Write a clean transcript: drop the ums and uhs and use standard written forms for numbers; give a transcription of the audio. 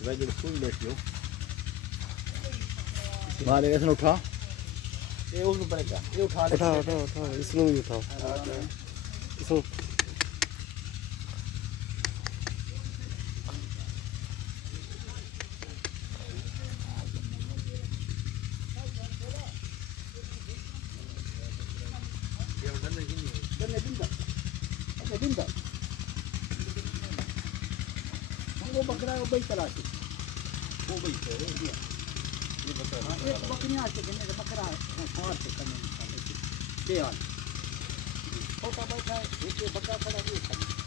वैसे फुल देखियो मारे कैसे उठा ये उसको पड़ेगा ये उठा इसको भी उठाओ इसको वो बकरा वही चलाते वो वही ये बकरा एक बकरियां आते हैं ना बकरा और से करने दे और छोटा बैठा है एक बकरा खड़ा है